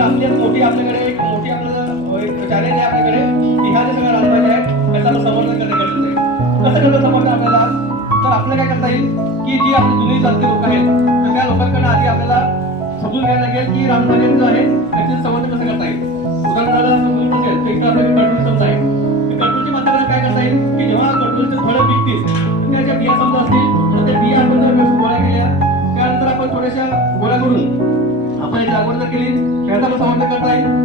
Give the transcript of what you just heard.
चांगली एक मोठी आपल्याकडे एक मोठी आपलं एक चॅलेंज आहे आपल्याकडे. की ह्या जे सगळ्या रांधवायचे आहे त्याचा समर्थन करणं गरजेचं आहे कसं करणं समर्थन आपल्याला? तर आपलं काय करता येईल? की जी आपली जुनी चालते लोक आहेत तर त्या लोकांकडे आधी आपल्याला समजून घ्यायला लागेल की रामधान्यांचं आहे त्याचे समर्थन कसं करता येईल? उदाहरणाला समजून असेल तर इकडे आपल्याकडे काय करता येईल? जेव्हा कटूरचे फळं पिकतील बिया समजा असतील त्या बिया आपण गोळ्या केल्या त्यानंतर आपण थोड्याशा गोळ्या करून आपण याची लागवड जर केली രണ്ടാം സൗണ്ട്